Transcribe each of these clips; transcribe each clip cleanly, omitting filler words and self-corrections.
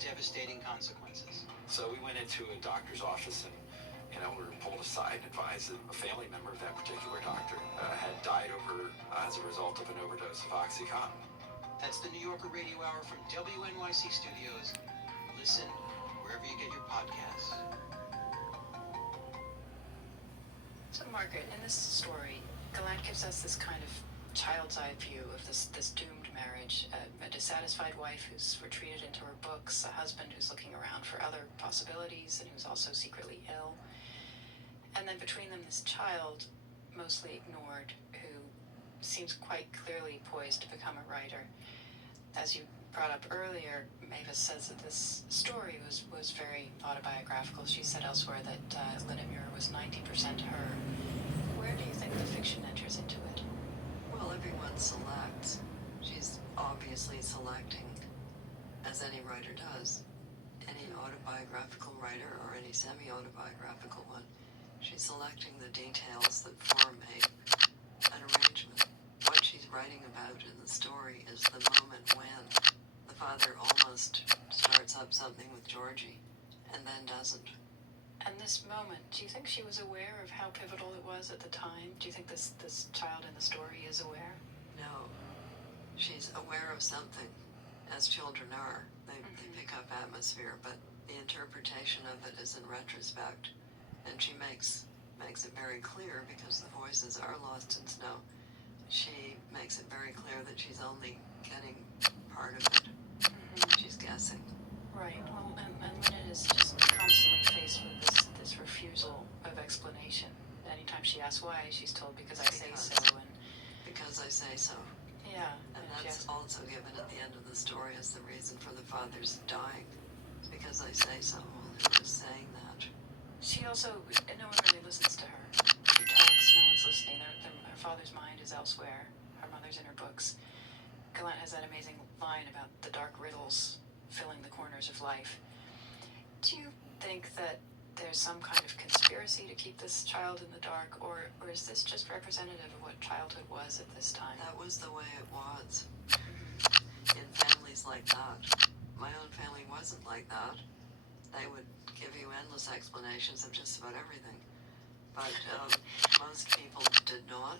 devastating consequences. So we went into a doctor's office and we were pulled aside and advised that a family member of that particular doctor had died as a result of an overdose of OxyContin. That's the New Yorker Radio Hour from WNYC Studios. Listen wherever you get your podcasts. So, Margaret, in this story, Gallant gives us this kind of child's eye view of this doomed marriage, a dissatisfied wife who's retreated into her books, a husband who's looking around for other possibilities and who's also secretly ill. And then between them, this child, mostly ignored, who seems quite clearly poised to become a writer. As you brought up earlier, Mavis says that this story was very autobiographical. She said elsewhere that Linda was 90% her. Where do you think the fiction enters into it? Well, everyone selects. She's obviously selecting, as any writer does. Any autobiographical writer or any semi-autobiographical one. She's selecting the details that form an arrangement. What she's writing about in the story is the moment when the father almost starts up something with Georgie and then doesn't. And this moment, do you think she was aware of how pivotal it was at the time? Do you think this child in the story is aware? No. She's aware of something, as children are. They pick up atmosphere, but the interpretation of it is in retrospect. And she makes it very clear, because the voices are lost in snow, she makes it very clear that she's only getting part of it. She's guessing. Right. Well, and Lynette is just constantly faced with this refusal of explanation. Anytime she asks why, she's told because I say so. And because I say so. Yeah. And that's also given at the end of the story as the reason for the father's dying. It's because I say so. Who is saying that? She also, no one really listens to her. She talks, no one's listening. Her father's mind is elsewhere. Her mother's in her books. Gallant has that amazing line about the dark riddles filling the corners of life. Do you think that there's some kind of conspiracy to keep this child in the dark, or is this just representative of what childhood was at this time? That was the way it was. In families like that. My own family wasn't like that. They would give you endless explanations of just about everything. But most people did not.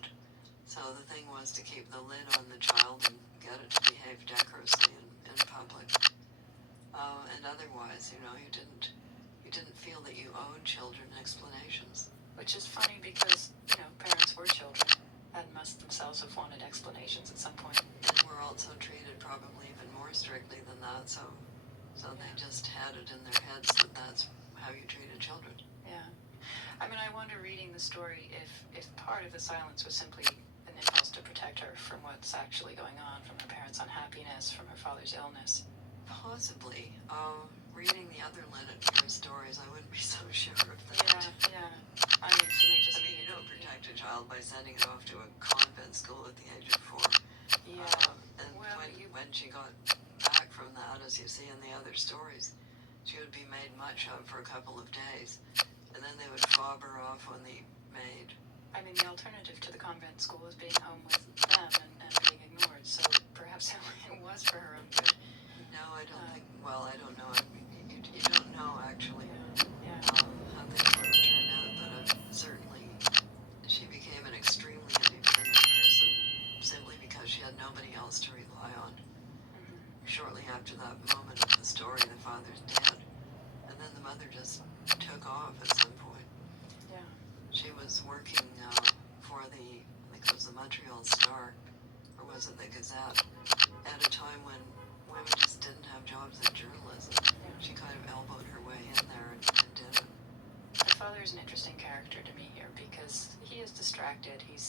So the thing was to keep the lid on the child and get it to behave decorously in public. And otherwise, you didn't feel that you owed children explanations. Which is funny because, parents were children and must themselves have wanted explanations at some point. And were also treated probably even more strictly than that, so they just had it in their heads that that's how you treated children. Yeah. I mean, I wonder, reading the story, if part of the silence was simply an impulse to protect her from what's actually going on, from her parents' unhappiness, from her father's illness. Possibly. Reading the other Lynette Muir stories, I wouldn't be so sure of that. Yeah. I mean, she may just you don't protect a child by sending it off to a convent school at the age of 4. Yeah. When she got back from that, as you see in the other stories, she would be made much of for a couple of days, and then they would fob her off on the maid. I mean, the alternative to the convent school is being home with them and being ignored, so perhaps it was for her own good. No, I don't think, I don't know. You don't know, actually, how things would have turned out, but certainly she became an extremely independent person simply because she had nobody else to rely on. Shortly after that moment of the story, the father's dead, and then the mother just took off at some point. Yeah. She was working for I think it was the Montreal Star, or was it the Gazette, at a time when women just didn't have jobs in journalism. She kind of elbowed her way in there and did it. The father is an interesting character to me here because he is distracted. He's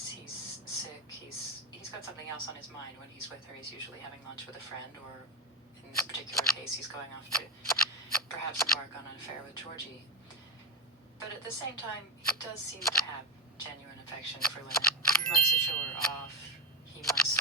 sick. He's got something else on his mind when he's with her. He's usually having lunch with a friend, or in this particular case, he's going off to perhaps embark on an affair with Georgie. But at the same time, he does seem to have genuine affection for Lynette. He likes to show her off. He wants